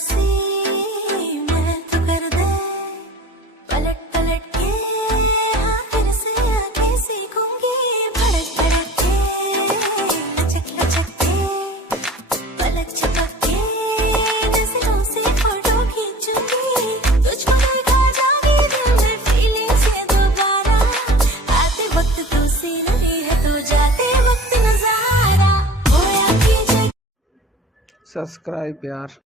सी मैं तो कर दे पलट पलट के हाँ तेरे से आके सीखूंगी भड़क भड़क के लचक लचक के पलक झपक के नजरों से फोटो खींचूंगी तुझको देखा जागी दिल में फीलिंग से दोबारा आते वक्त तू सी नहीं है तो जाते वक्त नजारा होया की सब्सक्राइब यार।